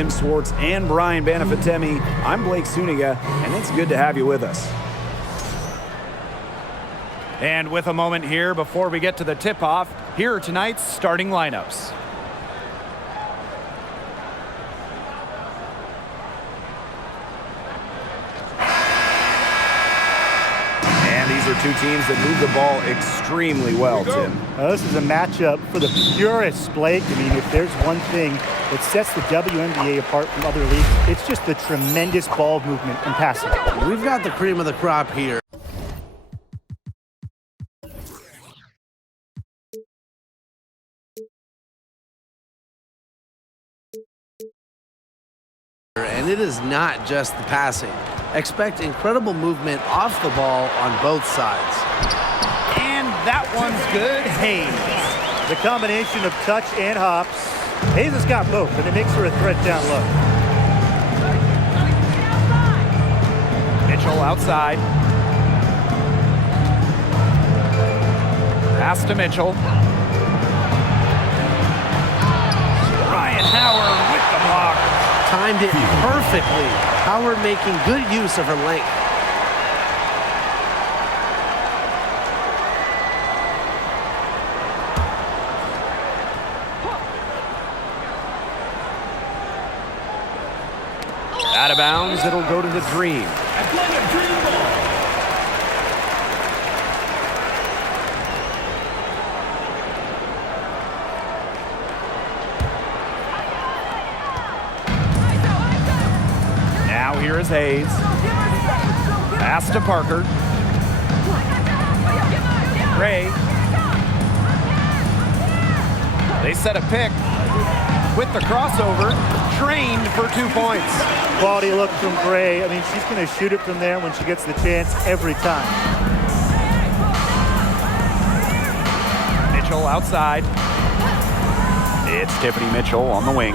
Tim Swartz and Brian Banafitemi, I'm Blake Suniga, and it's good to have you with us. And with a moment here before we get to the tip-off, here are tonight's starting lineups. Two teams that move the ball extremely well, Tim. This is a matchup for the purists, Blake. I mean, if there's one thing that sets the WNBA apart from other leagues, it's just the tremendous ball movement and passing. We've got the cream of the crop here. And it is not just the passing. Expect incredible movement off the ball on both sides. And that one's good. Hayes. The combination of touch and hops. Hayes has got both, and it makes her a threat down low. Mitchell outside. Pass to Mitchell. Ryan Howard with the block. Timed it perfectly. Howard making good use of her length. Out of bounds, it'll go to the Dream. Here is Hayes. Pass to Parker. Gray. They set a pick with the crossover. Trained for 2 points. Quality look from Gray. I mean, she's going to shoot it from there when she gets the chance every time. Mitchell outside. It's Tiffany Mitchell on the wing.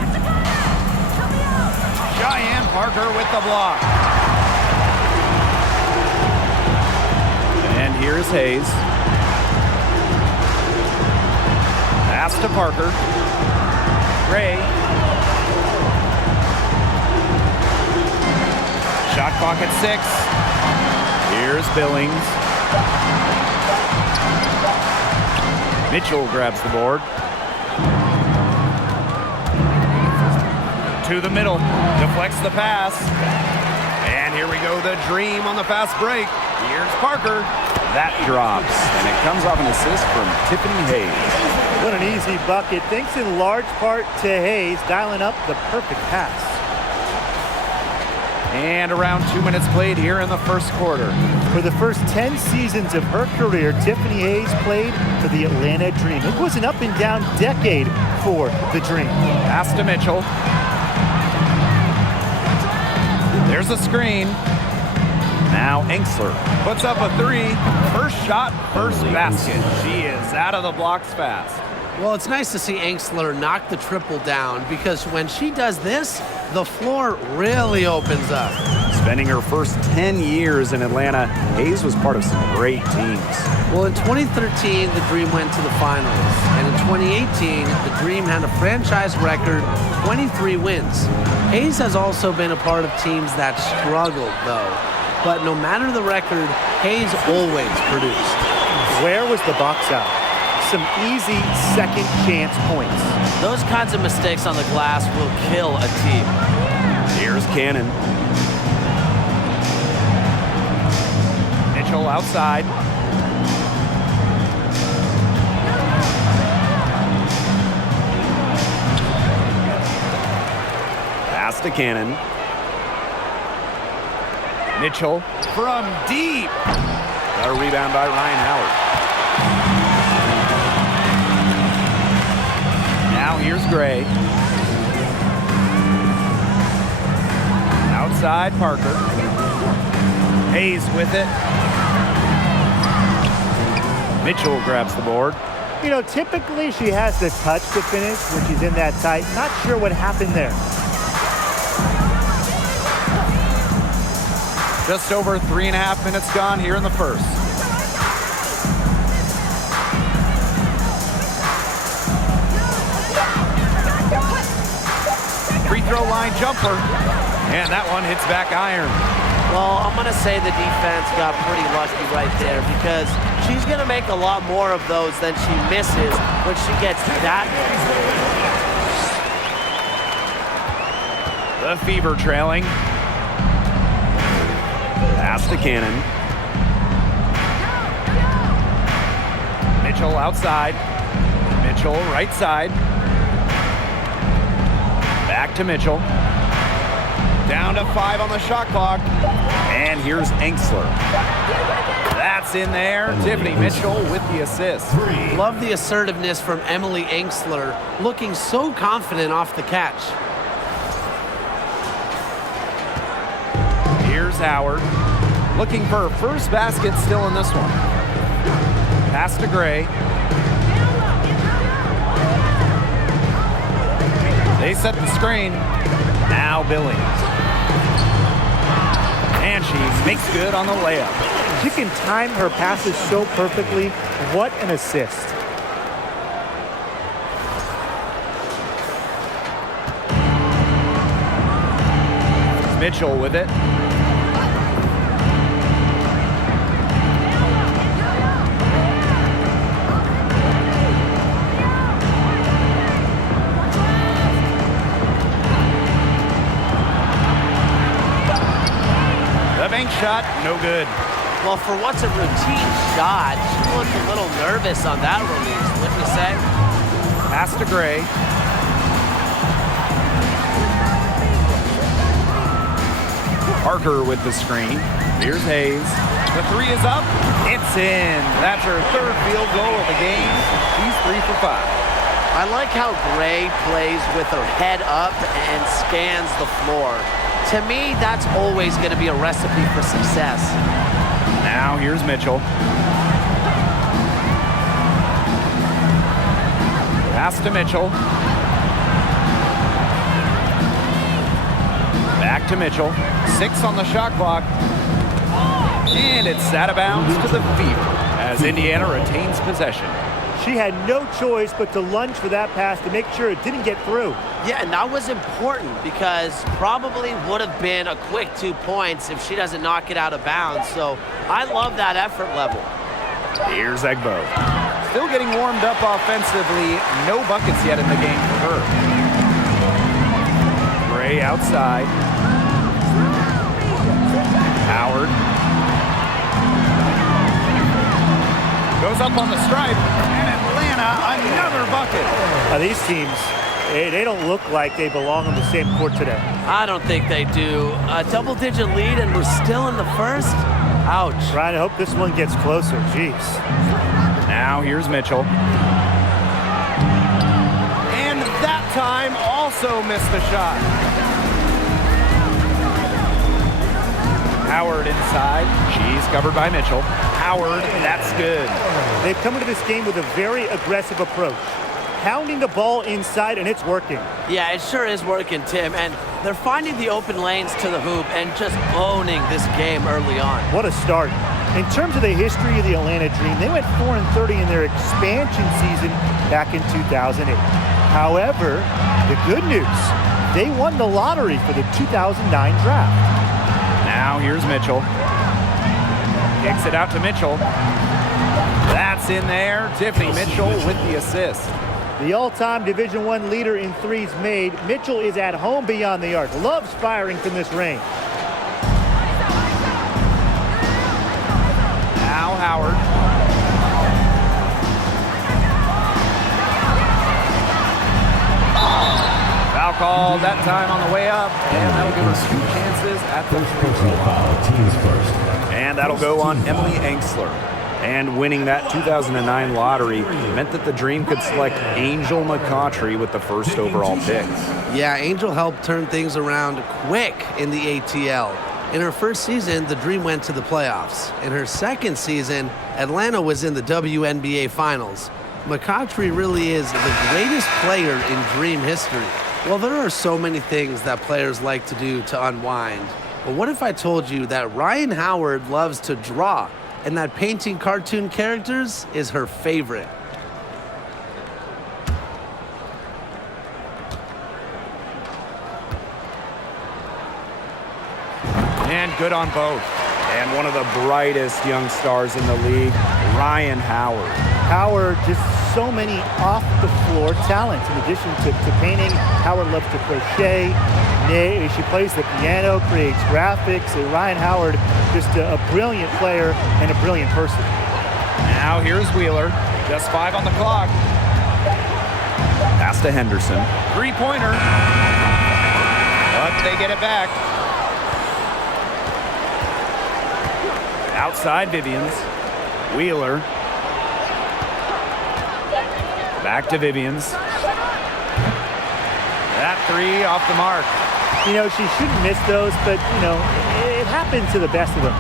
Cheyenne Parker with the block. And here's Hayes. Pass to Parker. Gray. Shot clock at 6. Here's Billings. Mitchell grabs the board. To the middle, deflects the pass. And here we go, the Dream on the fast break. Here's Parker. That drops, and it comes off an assist from Tiffany Hayes. What an easy bucket. Thanks in large part to Hayes dialing up the perfect pass. And around 2 minutes played here in the first quarter. For the first 10 seasons of her career, Tiffany Hayes played for the Atlanta Dream. It was an up-and-down decade for the Dream. Pass to Mitchell. There's a screen. Now Enxler puts up a 3. First shot, first basket. She is out of the blocks fast. Well, it's nice to see Enxler knock the triple down because when she does this, the floor really opens up. Spending her first 10 years in Atlanta, Hayes was part of some great teams. Well, in 2013, the Dream went to the finals. And in 2018, the Dream had a franchise record 23 wins. Hayes has also been a part of teams that struggled, though. But no matter the record, Hayes always produced. Where was the box out? Some easy second chance points. Those kinds of mistakes on the glass will kill a team. Here's Cannon. Mitchell outside. Pass to Cannon. Mitchell from deep. Got a rebound by Ryan Howard. Now here's Gray. Outside Parker. Hayes with it. Mitchell grabs the board. You know, typically she has the touch to finish when she's in that tight. Not sure what happened there. Just over 3.5 minutes gone here in the first. Free throw throw line jumper. And that one hits back iron. Well, I'm going to say the defense got pretty lucky right there because she's going to make a lot more of those than she misses when she gets that. The Fever trailing. Pass to Cannon. Mitchell outside. Mitchell right side. Back to Mitchell. Down to 5 on the shot clock. And here's Enxler. That's in there. Tiffany Mitchell with the assist. Love the assertiveness from Emily Enxler, looking so confident off the catch. Here's Howard. Looking for her first basket still in this one. Pass to Gray. They set the screen. Now Billings. And she makes good on the layup. She can time her passes so perfectly. What an assist. Mitchell with it. The bank shot, no good. Well, for what's a routine shot, she looked a little nervous on that release, wouldn't you say? Pass to Gray. Parker with the screen. Here's Hayes. The 3 is up. It's in. That's her 3rd field goal of the game. She's 3 for 5. I like how Gray plays with her head up and scans the floor. To me, that's always going to be a recipe for success. Now here's Mitchell. Pass to Mitchell. Back to Mitchell. 6 on the shot clock. And it's out of bounds to the Fever as Indiana retains possession. She had no choice but to lunge for that pass to make sure it didn't get through. Yeah, and that was important because probably would have been a quick 2 points if she doesn't knock it out of bounds. So I love that effort level. Here's Egbo. Still getting warmed up offensively. No buckets yet in the game for her. Gray outside. Howard. Goes up on the stripe. And Atlanta, another bucket. Now these teams, they don't look like they belong on the same court today. I don't think they do. A double-digit lead and we're still in the first? Ouch. Trying to hope this one gets closer. Jeez. Now here's Mitchell. And that time also missed the shot. Howard inside. She's covered by Mitchell. Howard, that's good. They've come into this game with a very aggressive approach. Pounding the ball inside, and it's working. Yeah, it sure is working, Tim. And they're finding the open lanes to the hoop and just owning this game early on. What a start. In terms of the history of the Atlanta Dream, they went 4-30 in their expansion season back in 2008. However, the good news, they won the lottery for the 2009 draft. Now here's Mitchell. Kicks it out to Mitchell. That's in there. Tiffany Mitchell with the assist. The all-time Division I leader in threes made. Mitchell is at home beyond the arc. Loves firing from this range. Now Howard. Foul called that time on the way up, and that'll give us 2 chances at the personal foul, teams first. And that'll go on Emily Enxler. And winning that 2009 lottery meant that the Dream could select Angel McCautry with the first overall pick. Yeah, Angel helped turn things around quick in the ATL. In her first season, the Dream went to the playoffs. In her second season, Atlanta was in the WNBA Finals. McCautry really is the greatest player in Dream history. Well, there are so many things that players like to do to unwind. But what if I told you that Ryan Howard loves to draw and that painting cartoon characters is her favorite? And good on both. And one of the brightest young stars in the league, Ryan Howard. Howard, just so many off-the-floor talents. In addition to painting, Howard loves to crochet. She plays the piano, creates graphics. Ryan Howard, just a brilliant player and a brilliant person. Now here's Wheeler. Just 5 on the clock. Pass to Henderson. Three-pointer. But they get it back. Outside Vivians. Wheeler. Back to Vivians. That three off the mark. You know, she shouldn't miss those, but, you know, it happens to the best of them.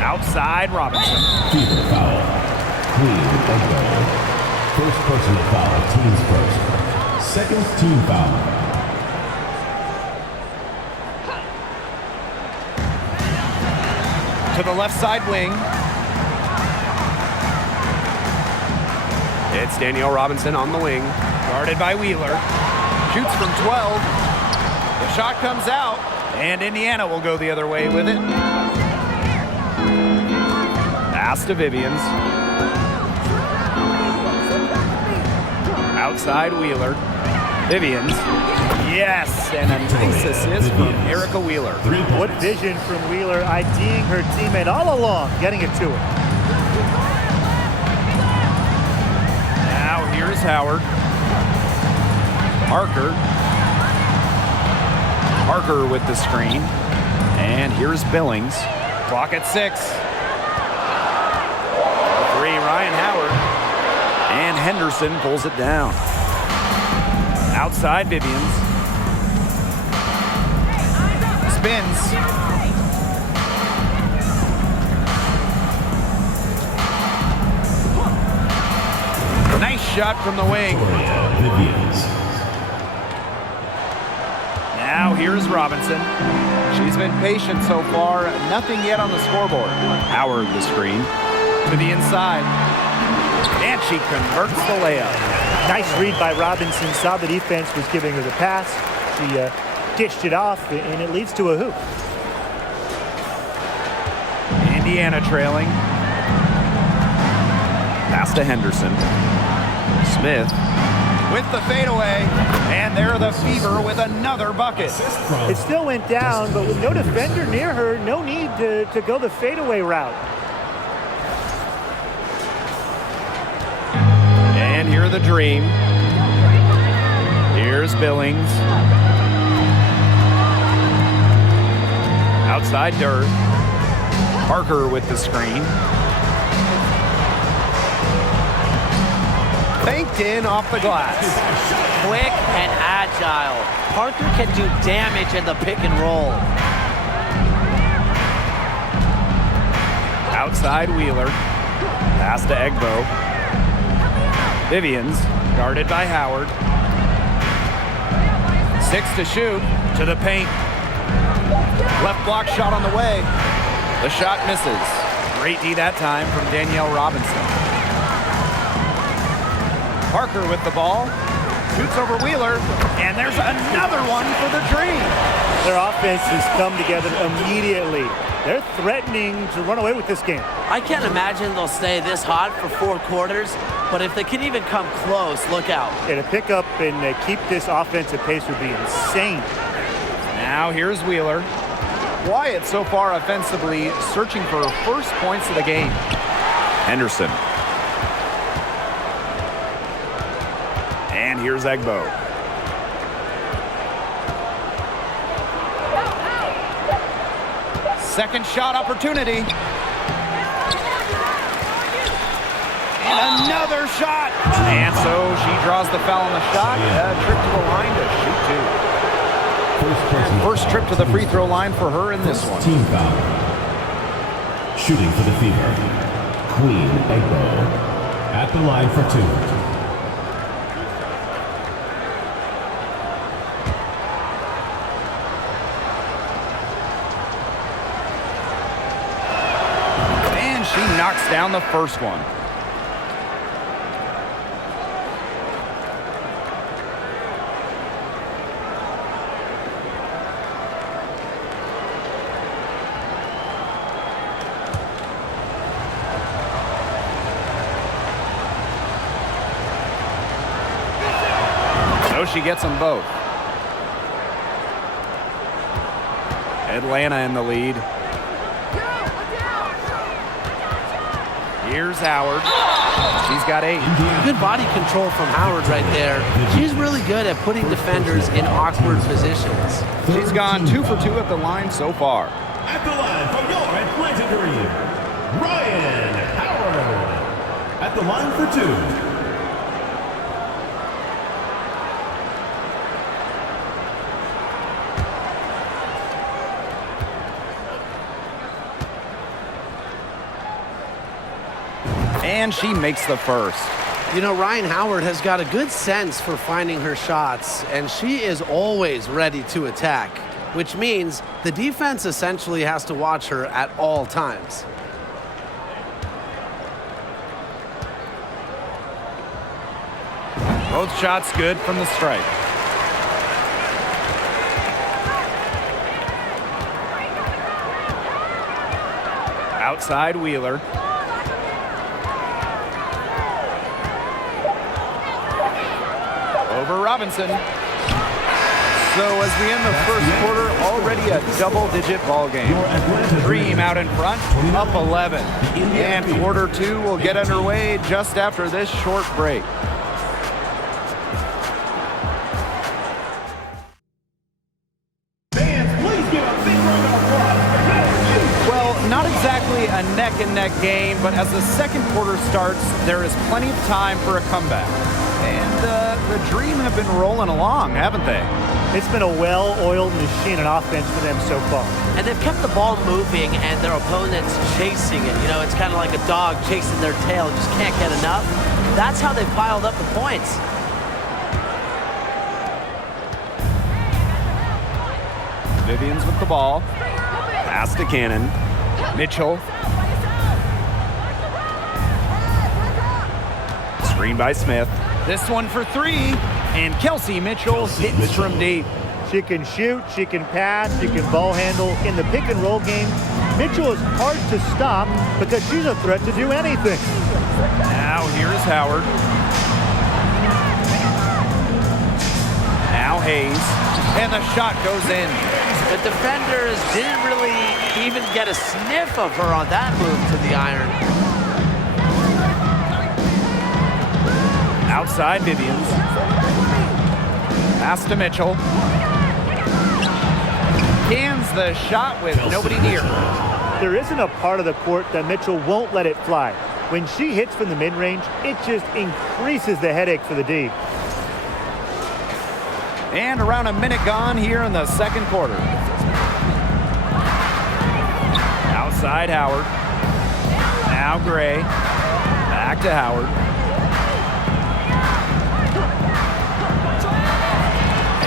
Outside Robinson. Fever foul. Queen EDGAR. First personal foul, teams first. Second team foul. To the left side wing. It's Danielle Robinson on the wing. Guarded by Wheeler. Shoots from 12. The shot comes out. And Indiana will go the other way with it. Pass to Vivians. Outside Wheeler. Vivians. Yes, and a nice assist from Erica Wheeler. What vision from Wheeler, IDing her teammate all along, getting it to her. Now here's Howard. Parker with the screen. And here's Billings. Clock at 6. Three, Ryan Howard. And Henderson pulls it down. Outside Vivians. Spins. Nice shot from the wing. Vivians. Now here's Robinson. She's been patient so far. Nothing yet on the scoreboard. Howard the screen. To the inside. And she converts the layup. Nice read by Robinson. Saw the defense was giving her the pass. She dished it off, and it leads to a hoop. Indiana trailing. Pass to Henderson. Smith. With the fadeaway. And there the Fever with another bucket. It still went down, but with no defender near her, no need to go the fadeaway route. And here the Dream. Here's Billings. Outside Dirt. Parker with the screen. Banked in off the glass. Quick and agile. Parker can do damage in the pick and roll. Outside Wheeler. Pass to Egbo. Vivians, guarded by Howard. 6 to shoot. To the paint. Left block shot on the way. The shot misses. Great D that time from Danielle Robinson. Parker with the ball. Shoots over Wheeler. And there's another one for the Dream. Their offense has come together immediately. They're threatening to run away with this game. I can't imagine they'll stay this hot for 4 quarters, but if they can even come close, look out. Yeah, to pick up and keep this offensive pace would be insane. Now here's Wheeler. Wyatt so far offensively searching for her first points of the game. Henderson. And here's Egbo. Second shot opportunity. And another shot. And so she draws the foul on the shot. Trip to the line to shoot 2. First trip to the free throw line for her in this one. Team foul. Shooting for the Fever. Queen EDGAR. At the line for 2. She knocks down the first one. So she gets them both. Atlanta in the lead. Here's Howard. She's got 8. Good body control from Howard right there. She's really good at putting defenders in awkward positions. She's gone 2 for 2 at the line so far. At the line from your Atlanta Dream, Ryan Howard. At the line for 2. And she makes the first. You know, Ryan Howard has got a good sense for finding her shots, and she is always ready to attack, which means the defense essentially has to watch her at all times. Both shots good from the stripe. Outside Wheeler. Over Robinson. So as we end the first quarter, already a double-digit ball game. Dream out in front, up 11. And quarter 2 will get underway just after this short break. Well, not exactly a neck-and-neck game, but as the second quarter starts, there is plenty of time for a comeback. And the Dream have been rolling along, haven't they? It's been a well-oiled machine on offense for them so far. And they've kept the ball moving and their opponents chasing it. You know, it's kind of like a dog chasing their tail, just can't get enough. That's how they've piled up the points. Vivians with the ball. Pass to Cannon. Mitchell. Screen by Smith. This one for 3. And Kelsey Mitchell hits from deep. She can shoot, she can pass, she can ball handle. In the pick and roll game, Mitchell is hard to stop because she's a threat to do anything. Now here's Howard. Now Hayes. And the shot goes in. The defenders didn't really even get a sniff of her on that move to the iron. Outside Vivians. Pass to Mitchell. Cans the shot with nobody near her. There isn't a part of the court that Mitchell won't let it fly. When she hits from the mid-range, it just increases the headache for the D. And around a minute gone here in the second quarter. Outside Howard. Now Gray. Back to Howard.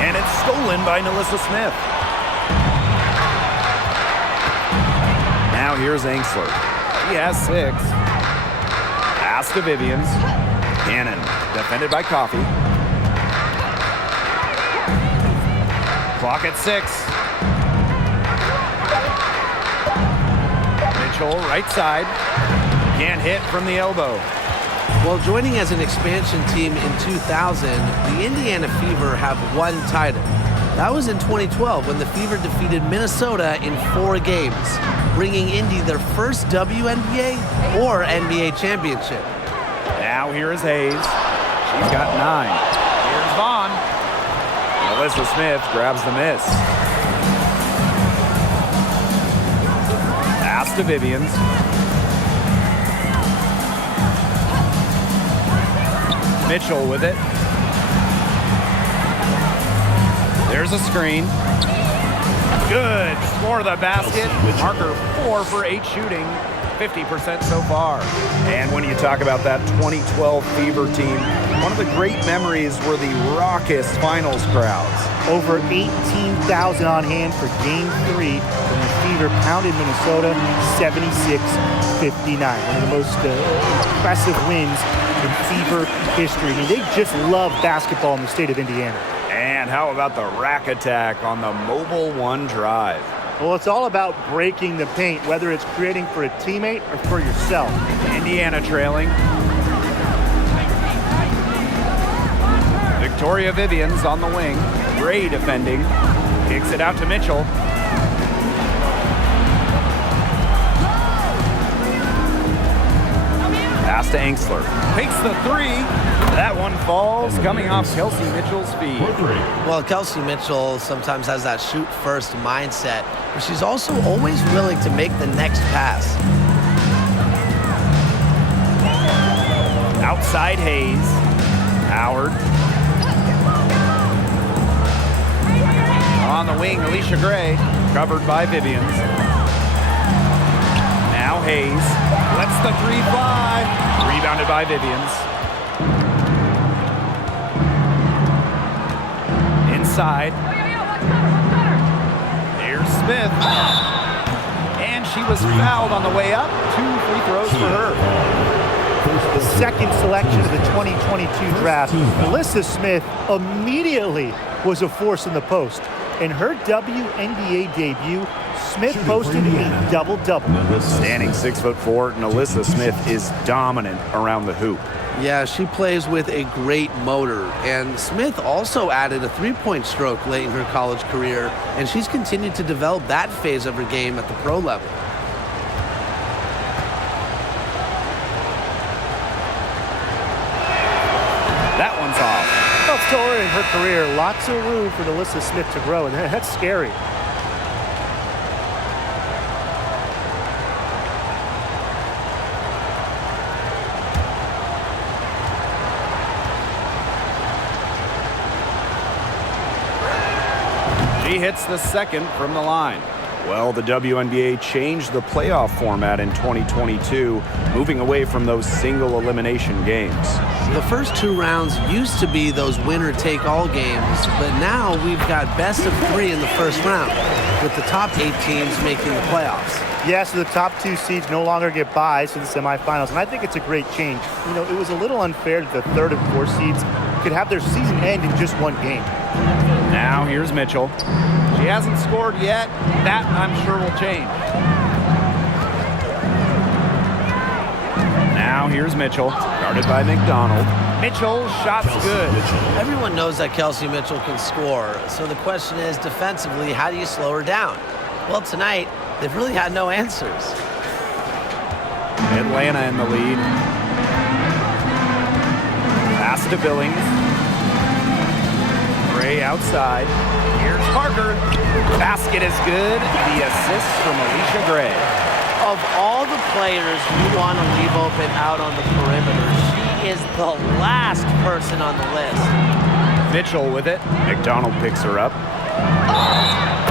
And it's stolen by Nalissa Smith. Now here's Enxler. He has 6. Pass to Vivians. Cannon, defended by Coffey. Clock at 6. Mitchell, right side. Can't hit from the elbow. Well, joining as an expansion team in 2000, the Indiana Fever have one title. That was in 2012 when the Fever defeated Minnesota in 4 games, bringing Indy their first WNBA or NBA championship. Now here is Hayes. She's got 9. Here's Vaughn. Nalissa Smith grabs the miss. Pass to Vivians. Mitchell with it. There's a screen. Good. Score the basket. Marker 4 for 8 shooting. 50% so far. And when you talk about that 2012 Fever team, one of the great memories were the raucous finals crowds. Over 18,000 on hand for Game 3 when the Fever pounded Minnesota 76-59. One of the most impressive wins in Fever history. I mean, they just love basketball in the state of Indiana. And how about the rack attack on the Mobile One drive? Well, it's all about breaking the paint, whether it's creating for a teammate or for yourself. Indiana trailing. The Victoria Vivian's on the wing. Gray defending. Kicks it out to Mitchell. Pass to Angsler. Takes the three. That one falls, coming off Kelsey Mitchell's feet. Well, Kelsey Mitchell sometimes has that shoot-first mindset, but she's also always willing to make the next pass. Outside Hayes. Howard. On the wing, Alicia Gray. Covered by Vivians. Now Hayes. Lets the three fly. Rebounded by Vivians. Inside. Here's Smith. And she was fouled on the way up. 2 free throws for her. The second selection of the 2022 draft, Melissa Smith immediately was a force in the post. In her WNBA debut, Smith posted a double-double. Standing 6'4", Melissa Smith is dominant around the hoop. Yeah, she plays with a great motor. And Smith also added a three-point stroke late in her college career, and she's continued to develop that phase of her game at the pro level. That one's off. Well, still early in her career, lots of room for Melissa Smith to grow, and that's scary. She hits the second from the line. Well, the WNBA changed the playoff format in 2022, moving away from those single elimination games. The first 2 rounds used to be those winner-take-all games, but now we've got best of 3 in the first round, with the top 8 teams making the playoffs. Yes, the top 2 seeds no longer get byes to the semifinals, and I think it's a great change. You know, it was a little unfair that the 3rd and 4th seeds could have their season end in just 1 game. Now here's Mitchell. She hasn't scored yet. That, I'm sure, will change. Now here's Mitchell, guarded by McDonald. Mitchell's shot's good. Everyone knows that Kelsey Mitchell can score, so the question is, defensively, how do you slow her down? Well, tonight, they've really had no answers. Atlanta in the lead. Pass to Billings. Gray outside. Here's Parker. Basket is good. The assist from Alicia Gray. Of all the players you want to leave open out on the perimeter, she is the last person on the list. Mitchell with it. McDonald picks her up.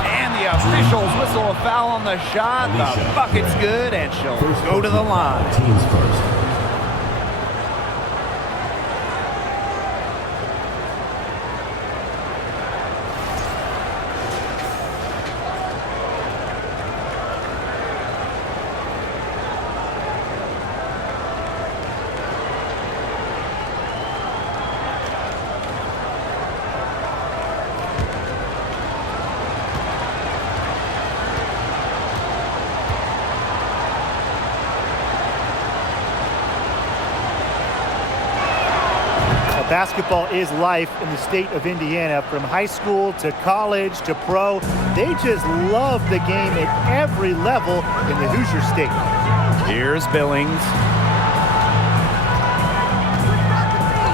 And the officials whistle a foul on the shot. The bucket's good, and she'll go to the line. Teams first. Basketball is life in the state of Indiana, from high school to college to pro. They just love the game at every level in the Hoosier State. Here's Billings.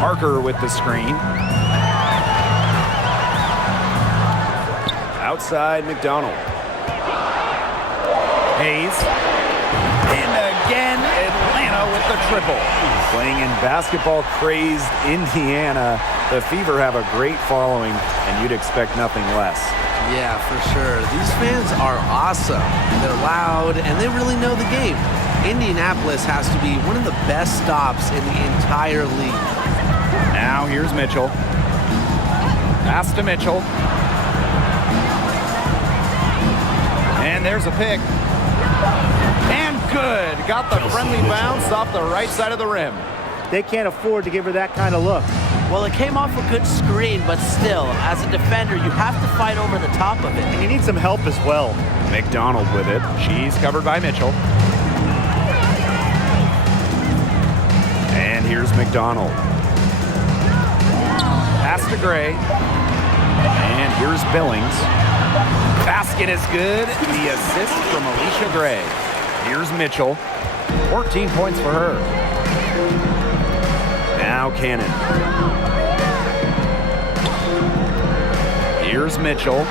Parker with the screen. Outside McDonald. Hayes. And again, Atlanta with the triple. Playing in basketball-crazed Indiana, the Fever have a great following, and you'd expect nothing less. Yeah, for sure. These fans are awesome. They're loud, and they really know the game. Indianapolis has to be one of the best stops in the entire league. Now here's Mitchell. Pass to Mitchell. And there's a pick. And good. Got the friendly bounce off the right side of the rim. They can't afford to give her that kind of look. Well, it came off a good screen, but still, as a defender, you have to fight over the top of it. And you need some help as well. McDonald with it. She's covered by Mitchell. And here's McDonald. Pass to Gray. And here's Billings. Basket is good. The assist from Alicia Gray. Here's Mitchell. 14 points for her. Now Cannon. Here's Mitchell.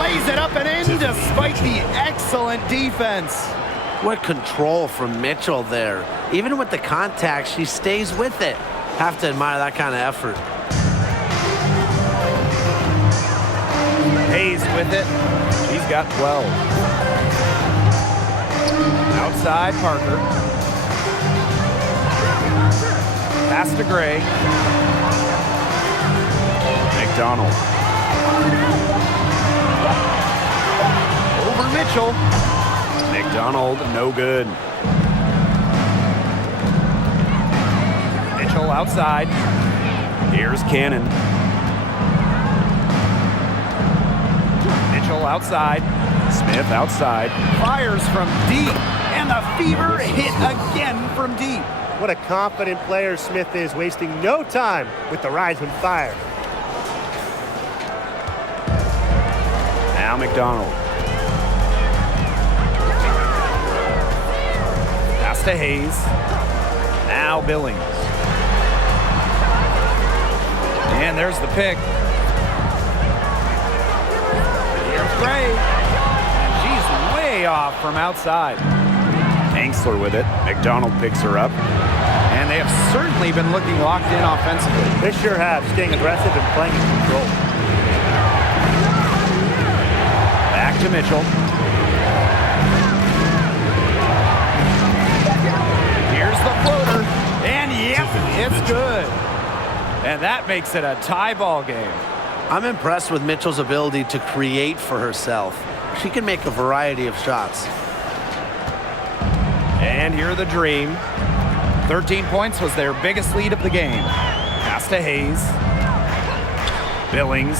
Lays it up and in despite the excellent defense. What control from Mitchell there. Even with the contact, she stays with it. Have to admire that kind of effort. Hayes with it. She's got 12. Outside Parker. Pass to Gray. McDonald. Over Mitchell. McDonald, no good. Mitchell outside. Here's Cannon. Mitchell outside. Smith outside. Fires from deep. And the fever hit again from deep. What a confident player Smith is, wasting no time with the Rising Fire. Now McDonald. Pass to Hayes. Now Billings. And there's the pick. Here's Gray. And she's way off from outside. Angsler with it. McDonald picks her up. And they have certainly been looking locked in offensively. They sure have, staying aggressive and playing in control. Back to Mitchell. Here's the floater. And yep, it's good. And that makes it a tie ball game. I'm impressed with Mitchell's ability to create for herself. She can make a variety of shots. And here the Dream. 13 points was their biggest lead of the game. Pass to Hayes. Billings.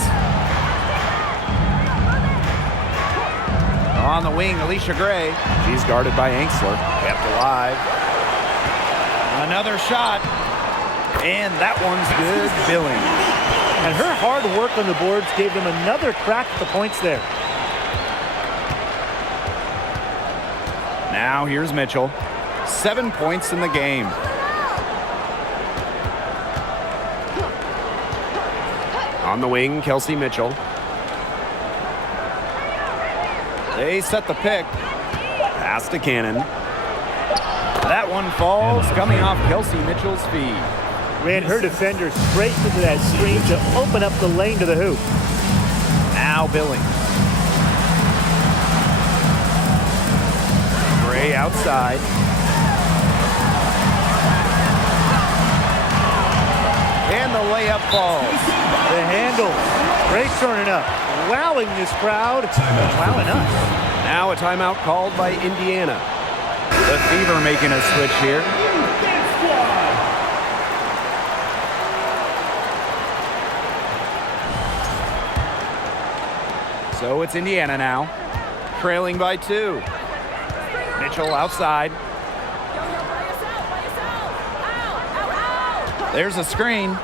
On the wing, Alicia Gray. She's guarded by Angsler. Kept alive. Another shot. And that one's good. Billings. And her hard work on the boards gave them another crack at the points there. Now here's Mitchell. 7 points in the game. On the wing, Kelsey Mitchell. They set the pick. Pass to Cannon. That one falls, coming off Kelsey Mitchell's feet. Ran her defender straight into that screen to open up the lane to the hoop. Now Billings. Gray outside. And the layup falls. The handle. Great turning up. Wowing this crowd. Wowing us. Now a timeout called by Indiana. The Fever making a switch here. So it's Indiana now, trailing by 2. Mitchell outside. There's a screen.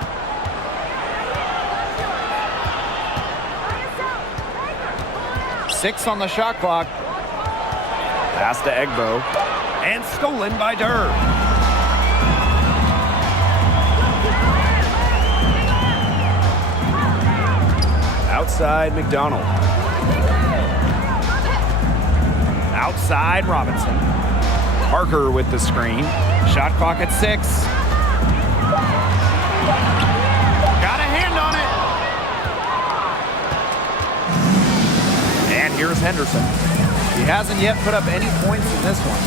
Six on the shot clock. Pass to Egbo. And stolen by Durr. Outside McDonald. Outside Robinson. Parker with the screen. Shot clock at 6. Got a hand on it. And here's Henderson. He hasn't yet put up any points in this one.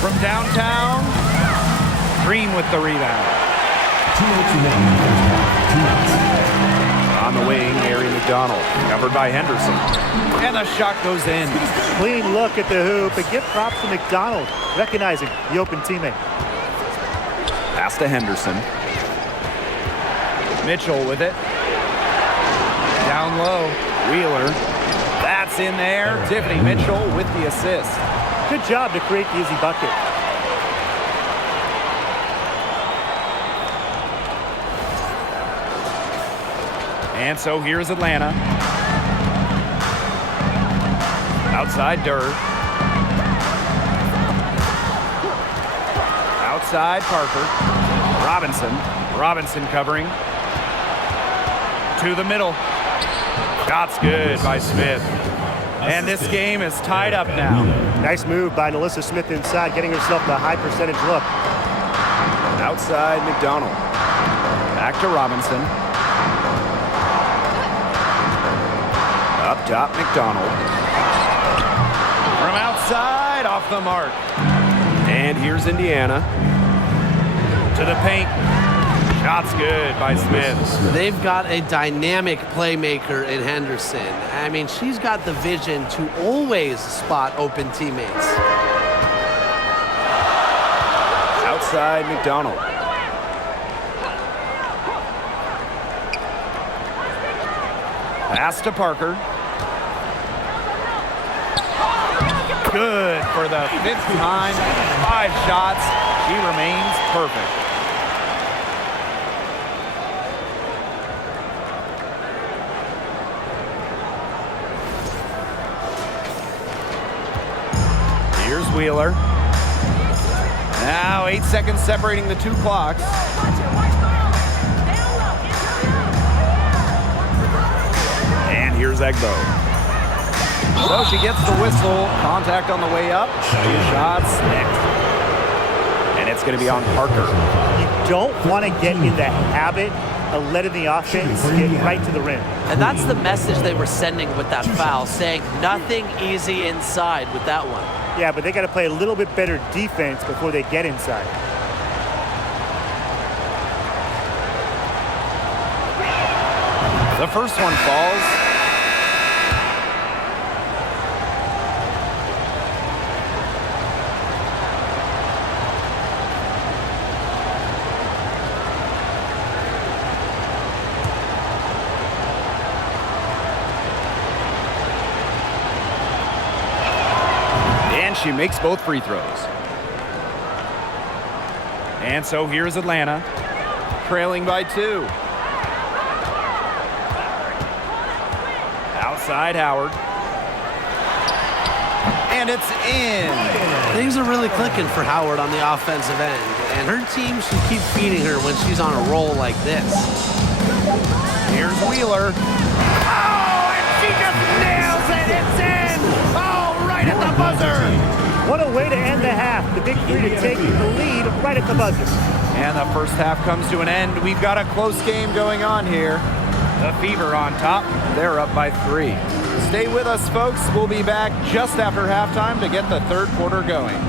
From downtown, Green with the rebound. On the wing, Mary McDonald, covered by Henderson. And the shot goes in. Clean look at the hoop and give props to McDonald, recognizing the open teammate. Pass to Henderson. Mitchell with it. Down low, Wheeler. That's in there. Tiffany Mitchell with the assist. Good job to create the easy bucket. And so here's Atlanta. Outside Durr. Outside Parker. Robinson covering. To the middle. Shot's good by Smith. And this game is tied up now. Nice move by Alyssa Smith inside, getting herself the high percentage look. Outside McDonald. Back to Robinson. Up top McDonald. From outside, off the mark. And here's Indiana. To the paint. Shot's good by Smith. They've got a dynamic playmaker in Henderson. I mean, she's got the vision to always spot open teammates. Outside McDonald. Pass to Parker. Good for the 5th time. 5 shots. She remains perfect. Here's Wheeler. Now 8 seconds separating the 2 clocks. And here's Egbo. So she gets the whistle. Contact on the way up. 2 shots next. And it's going to be on Parker. You don't want to get in the habit of letting the offense get right to the rim. And that's the message they were sending with that foul, saying nothing easy inside with that one. Yeah, but they got to play a little bit better defense before they get inside. The first one falls. She makes both free throws. And so here's Atlanta, trailing by 2. Outside Howard. And it's in. Things are really clicking for Howard on the offensive end. And her team should keep feeding her when she's on a roll like this. Here's Wheeler. Oh, and she just nails it. It's in. Oh, right at the buzzer. What a way to end the half. The big 3 to take the lead right at the buzzer. And the first half comes to an end. We've got a close game going on here. The Fever on top. They're up by 3. Stay with us, folks. We'll be back just after halftime to get the 3rd quarter going.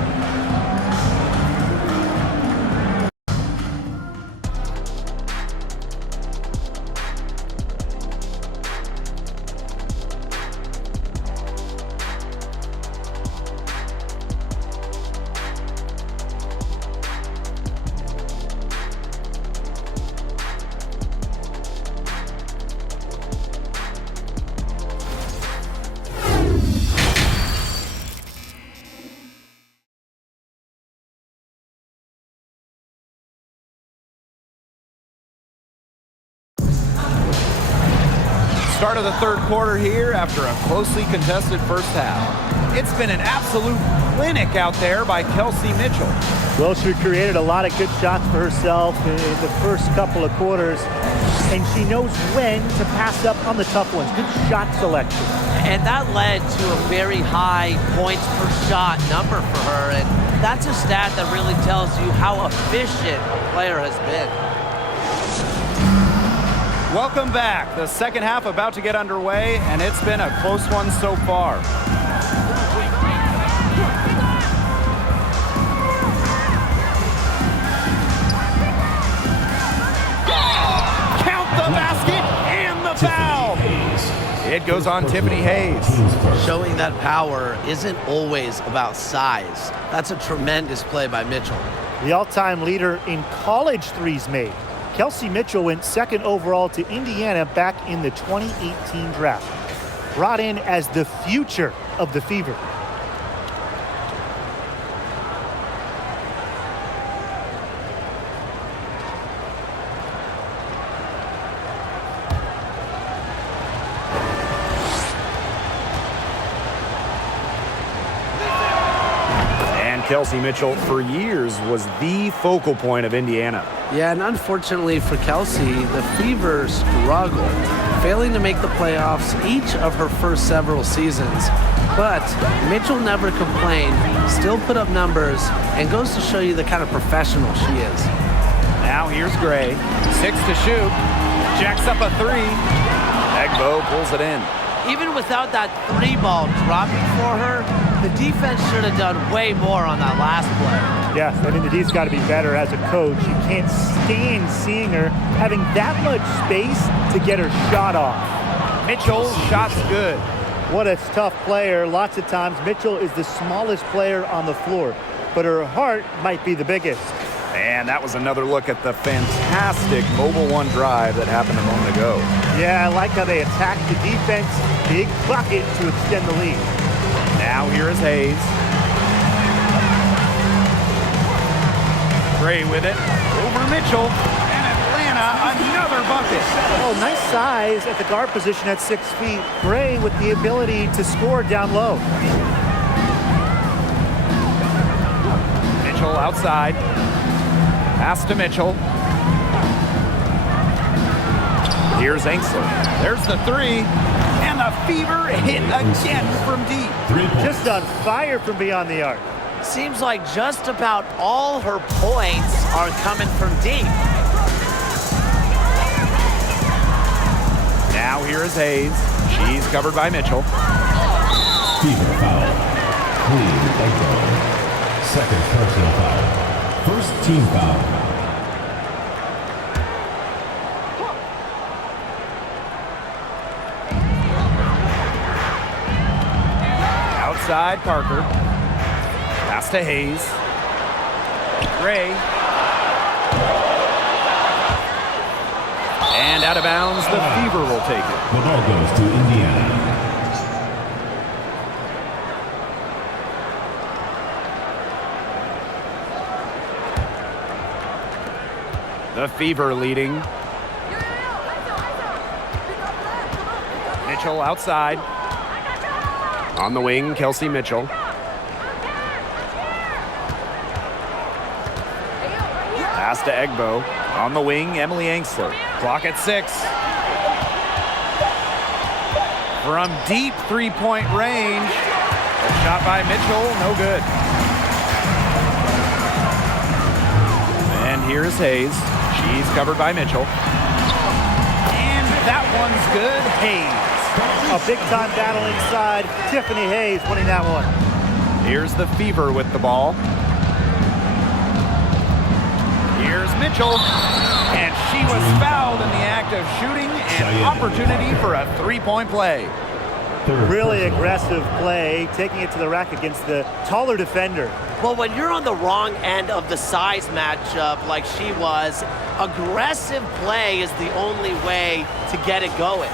Start of the 3rd quarter here after a closely contested first half. It's been an absolute clinic out there by Kelsey Mitchell. Well, she created a lot of good shots for herself in the first couple of quarters, and she knows when to pass up on the tough ones. Good shot selection. And that led to a very high points per shot number for her, and that's a stat that really tells you how efficient a player has been. Welcome back. The second half about to get underway, and it's been a close one so far. Count the basket and the foul. It goes on Tiffany Hayes. Showing that power isn't always about size. That's a tremendous play by Mitchell. The all-time leader in college threes made. Kelsey Mitchell went 2nd overall to Indiana back in the 2018 draft. Brought in as the future of the Fever. Kelsey Mitchell, for years, was the focal point of Indiana. Yeah, and unfortunately for Kelsey, the Fever struggled, failing to make the playoffs each of her first several seasons. But Mitchell never complained, still put up numbers, and goes to show you the kind of professional she is. Now here's Gray, 6 to shoot, jacks up a 3. Egbo pulls it in. Even without that 3-ball dropping for her, the defense should have done way more on that last play. Yeah, I mean, the D's got to be better as a coach. You can't stand seeing her having that much space to get her shot off. Mitchell, shot's good. What a tough player. Lots of times, Mitchell is the smallest player on the floor, but her heart might be the biggest. And that was another look at the fantastic mobile one drive that happened a moment ago. Yeah, I like how they attacked the defense. Big bucket to extend the lead. Now here is Hayes. Gray with it. Over Mitchell. And Atlanta, another bucket. Oh, nice size at the guard position at 6 feet. Gray with the ability to score down low. Mitchell outside. Pass to Mitchell. Here's Enxler. There's the 3. And the Fever hit again from deep. Just on fire from beyond the arc. Seems like just about all her points are coming from deep. Now here is Hayes. She's covered by Mitchell. Fever foul. Clean Egbo. Second personal foul. First team foul. Outside Parker. Pass to Hayes. Gray. And out of bounds, the Fever will take it. The ball goes to Indiana. The Fever leading. Mitchell outside. On the wing, Kelsey Mitchell. Pass to Egbo. On the wing, Emily Enxler. Clock at 6. From deep three-point range. A shot by Mitchell, no good. And here's Hayes. She's covered by Mitchell. And that one's good. Hayes. A big-time battle inside. Tiffany Hayes winning that one. Here's the Fever with the ball. Here's Mitchell. And she was fouled in the act of shooting. An opportunity for a three-point play. Really aggressive play, taking it to the rack against the taller defender. Well, when you're on the wrong end of the size matchup like she was, aggressive play is the only way to get it going.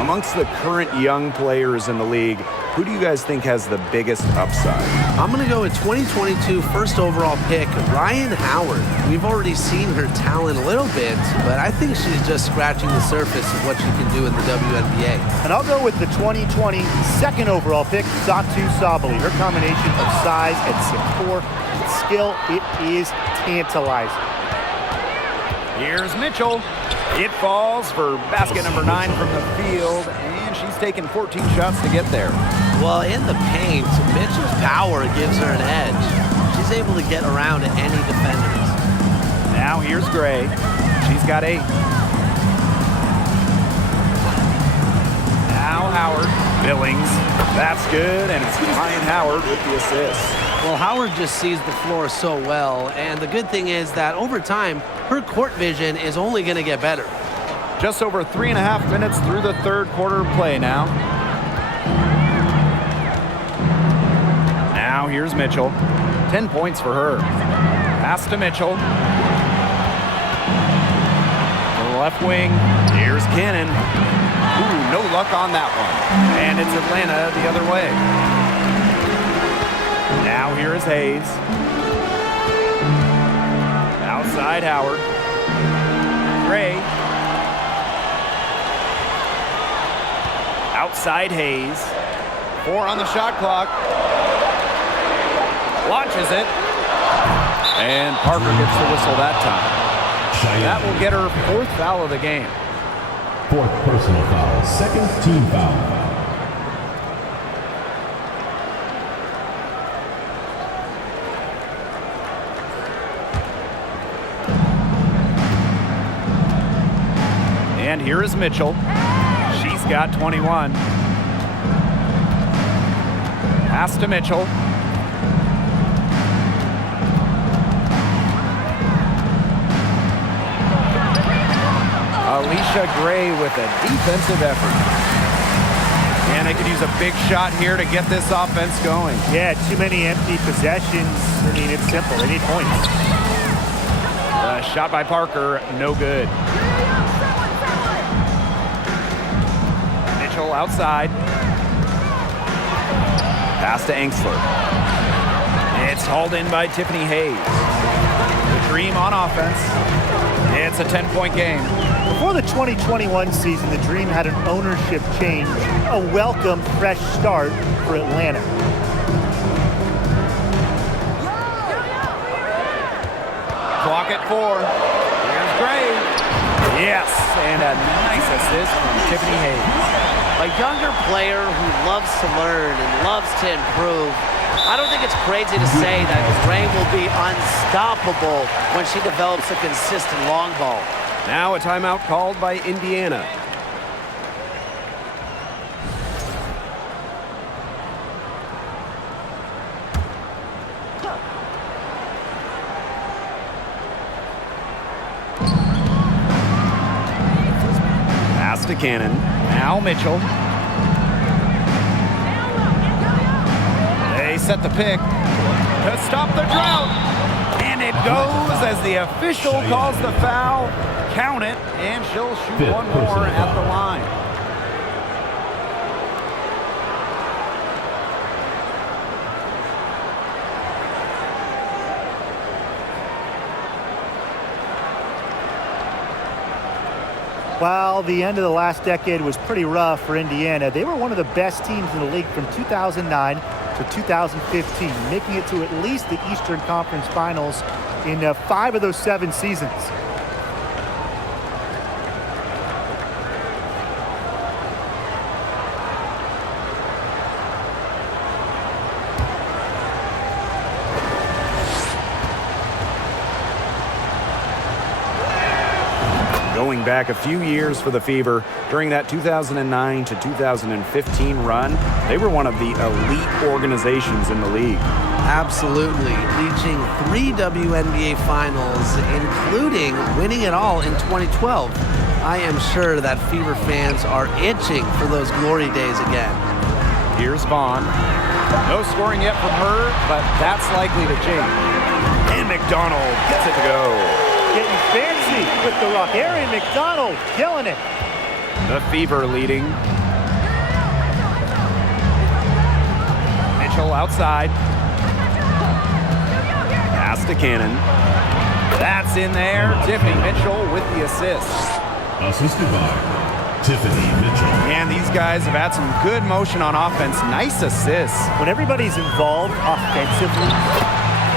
Amongst the current young players in the league, who do you guys think has the biggest upside? I'm going to go with 2022 first overall pick, Ryan Howard. We've already seen her talent a little bit, but I think she's just scratching the surface of what she can do in the WNBA. And I'll go with the 2020 second overall pick, Satu Sabali. Her combination of size at 6'4", and skill, it is tantalizing. Here's Mitchell. It falls for basket number 9 from the field, and she's taken 14 shots to get there. Well, in the paint, Mitchell's power gives her an edge. She's able to get around to any defenders. Now here's Gray. She's got 8. Now Howard. Billings. That's good, and it's Ryan Howard with the assist. Well, Howard just sees the floor so well, and the good thing is that over time, her court vision is only going to get better. Just over 3.5 minutes through the third quarter play now. Now here's Mitchell. 10 points for her. Pass to Mitchell. left wing. Here's Cannon. Ooh, no luck on that one. And it's Atlanta the other way. Now here is Hayes. Outside Howard. Gray. Outside Hayes. 4 on the shot clock. Launches it. And Parker gets the whistle that time. That will get her 4th foul of the game. 4th personal foul, 2nd team foul. And here is Mitchell. She's got 21. Pass to Mitchell. Alicia Gray with a defensive effort. And they could use a big shot here to get this offense going. Yeah, too many empty possessions. I mean, it's simple. They need points. Shot by Parker, no good. Mitchell outside. Pass to Engsler. It's hauled in by Tiffany Hayes. The Dream on offense. It's a 10-point game. Before the 2021 season, the Dream had an ownership change, a welcome fresh start for Atlanta. Clock at 4. Here's Gray. Yes, and a nice assist from Tiffany Hayes. A younger player who loves to learn and loves to improve. I don't think it's crazy to say that Gray will be unstoppable when she develops a consistent long ball. Now a timeout called by Indiana. Pass to Cannon. Now Mitchell. They set the pick to stop the drought. And it goes as the official calls the foul. Count it, and she'll shoot one more at the line. While the end of the last decade was pretty rough for Indiana, they were one of the best teams in the league from 2009 to 2015, making it to at least the Eastern Conference Finals in 5 of those 7 seasons. Going back a few years for the Fever, during that 2009 to 2015 run, they were one of the elite organizations in the league. Absolutely, reaching 3 WNBA finals, including winning it all in 2012. I am sure that Fever fans are itching for those glory days again. Here's Vaughn. No scoring yet from her, but that's likely to change. And McDonald gets it to go. Getting fancy with the rock. Erin McDonald killing it. The Fever leading. Mitchell outside. Pass to Cannon. That's in there. Tiffany Mitchell with the assist. Assisted by Tiffany Mitchell. And these guys have had some good motion on offense. Nice assists. When everybody's involved offensively,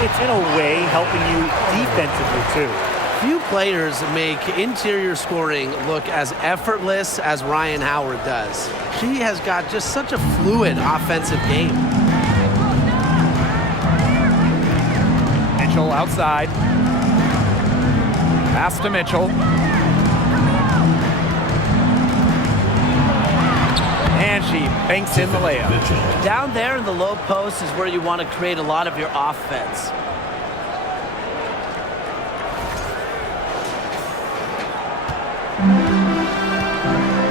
it's in a way helping you defensively too. Few players make interior scoring look as effortless as Ryan Howard does. She has got just such a fluid offensive game. Mitchell outside. Pass to Mitchell. And she banks in the layup. Down there in the low post is where you want to create a lot of your offense.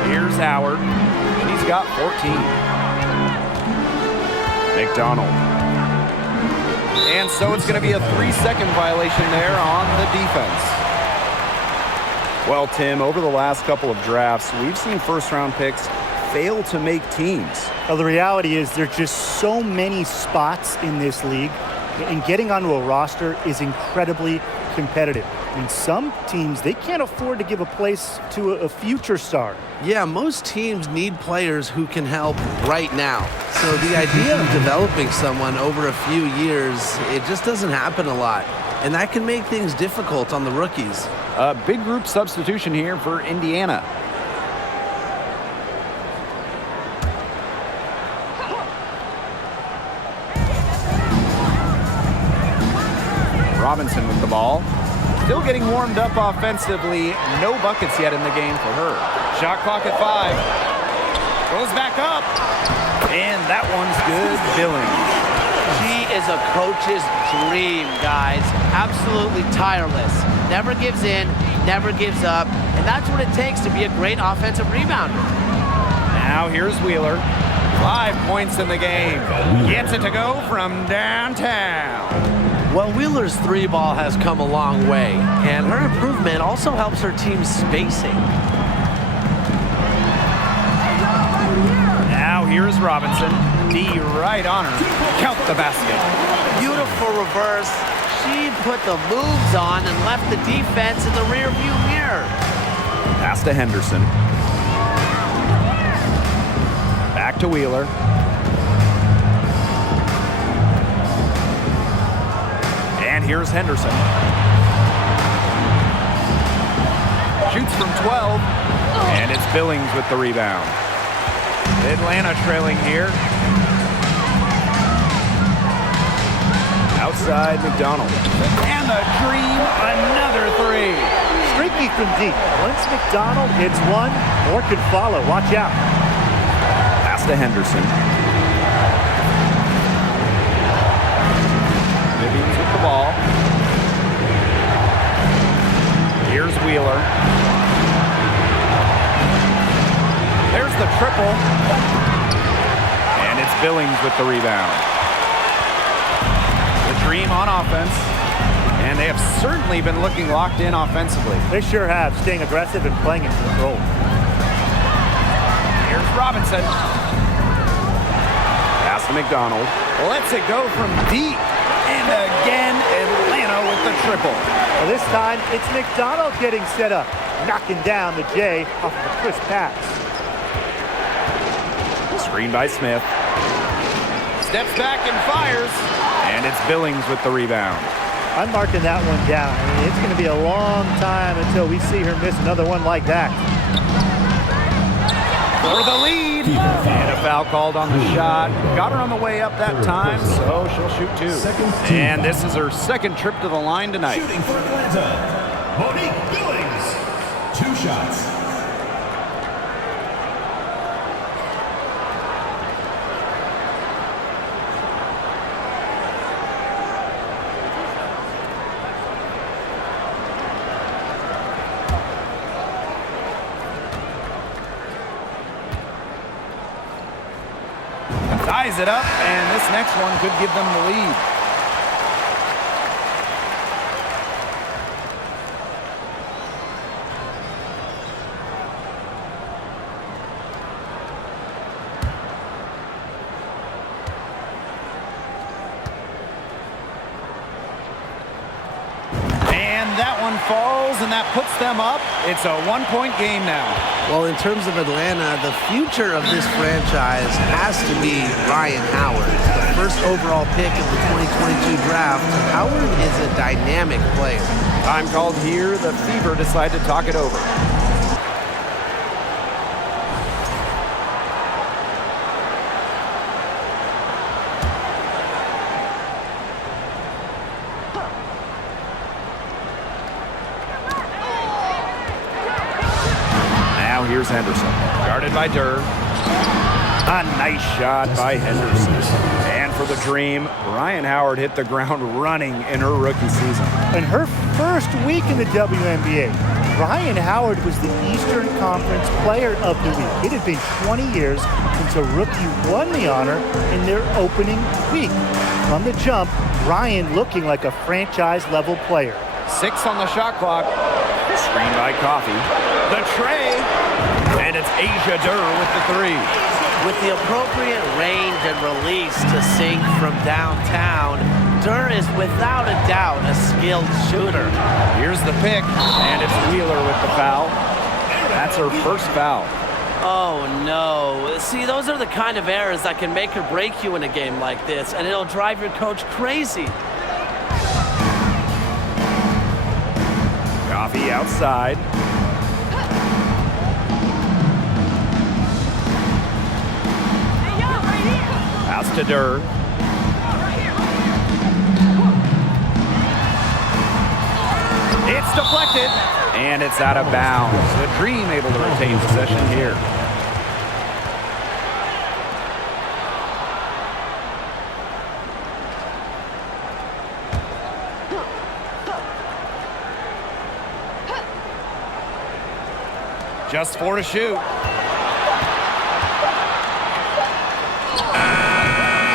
Here's Howard. She's got 14. McDonald. And so it's going to be a 3-second violation there on the defense. Well, Tim, over the last couple of drafts, we've seen first-round picks fail to make teams. Well, the reality is there's just so many spots in this league, and getting onto a roster is incredibly competitive. I mean, some teams, they can't afford to give a place to a future star. Yeah, most teams need players who can help right now. So the idea of developing someone over a few years, it just doesn't happen a lot. And that can make things difficult on the rookies. A big group substitution here for Indiana. Robinson with the ball. Still getting warmed up offensively. No buckets yet in the game for her. Shot clock at 5. Goes back up. And that one's good. Billings. She is a coach's dream, guys. Absolutely tireless. Never gives in, never gives up. And that's what it takes to be a great offensive rebounder. Now here's Wheeler. 5 points in the game. Gets it to go from downtown. Well, Wheeler's 3-ball has come a long way, and her improvement also helps her team's spacing. Now here's Robinson. D right on her. Count the basket. Beautiful reverse. She put the moves on and left the defense in the rearview mirror. Pass to Henderson. Back to Wheeler. And here's Henderson. Shoots from 12. And it's Billings with the rebound. Atlanta trailing here. Outside McDonald. And the dream, another 3. Streaky from deep. Once McDonald hits one, more could follow. Watch out. Pass to Henderson. Vivians with the ball. Here's Wheeler. There's the triple. And it's Billings with the rebound. The Dream on offense. And they have certainly been looking locked in offensively. They sure have, staying aggressive and playing in control. Here's Robinson. Pass to McDonald. Lets it go from deep. And again, Atlanta with the triple. Well, this time, it's McDonald getting set up, knocking down the J off of a crisp pass. Screen by Smith. Steps back and fires. And it's Billings with the rebound. I'm marking that one down. I mean, it's going to be a long time until we see her miss another one like that. For the lead. And a foul called on the shot. Got her on the way up that time, so she'll shoot 2. And this is her second trip to the line tonight. Shooting for Atlanta, Monique Billings. 2 shots. Ties it up, and this next one could give them the lead. And that one falls, and that puts them up. It's a 1-point game now. Well, in terms of Atlanta, the future of this franchise has to be Ryan Howard. The first overall pick of the 2022 draft, Howard is a dynamic player. Time called here. The Fever decide to talk it over. Here's Henderson, guarded by Durr. A nice shot by Henderson. And for the Dream, Ryan Howard hit the ground running in her rookie season. In her first week in the WNBA, Ryan Howard was the Eastern Conference Player of the Week. It had been 20 years since a rookie won the honor in their opening week. From the jump, Ryan looking like a franchise-level player. 6 on the shot clock. Screen by Coffee. The tray. And it's Asia Durr with the three. With the appropriate range and release to sink from downtown, Durr is without a doubt a skilled shooter. Here's the pick, and it's Wheeler with the foul. That's her first foul. Oh no. See, those are the kind of errors that can make or break you in a game like this, and it'll drive your coach crazy. Coffee outside. Pass to Durr. It's deflected, and it's out of bounds. The Dream able to retain possession here. Just 4 to shoot.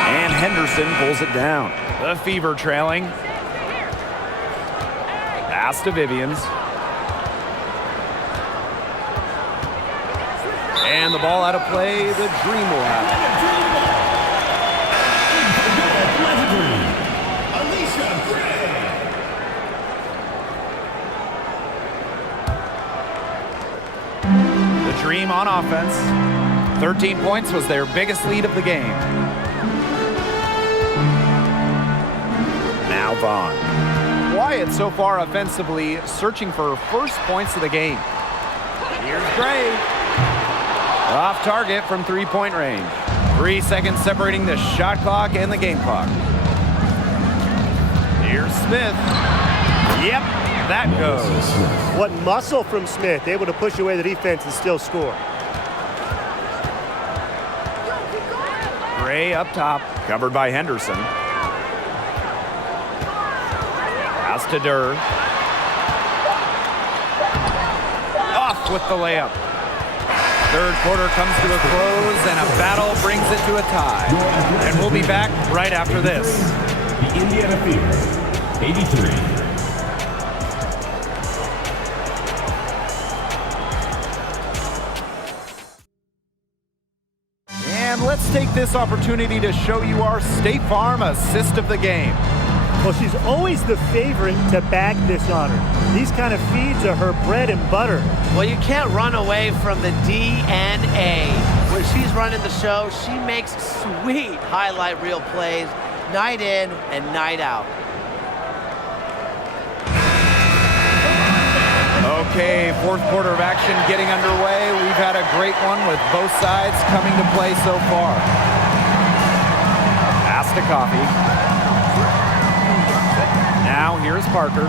And Henderson pulls it down. The Fever trailing. Pass to Vivians. And the ball out of play. The Dream will have it. The Dream on offense. 13 points was their biggest lead of the game. Now Vaughn. Wyatt so far offensively searching for first points of the game. Here's Gray. Off target from three-point range. 3 seconds separating the shot clock and the game clock. Here's Smith. Yep, that goes. What muscle from Smith, able to push away the defense and still score. Gray up top, covered by Henderson. Pass to Durr. Off with the layup. Third quarter comes to a close, and a battle brings it to a tie. And we'll be back right after this. The Indiana Fever, 83. And let's take this opportunity to show you our State Farm assist of the game. Well, she's always the favorite to bag this honor. These kind of feeds are her bread and butter. Well, you can't run away from the DNA. When she's running the show, she makes sweet highlight reel plays night in and night out. Okay, fourth quarter of action getting underway. We've had a great one with both sides coming to play so far. Pass to Coffee. Now here's Parker.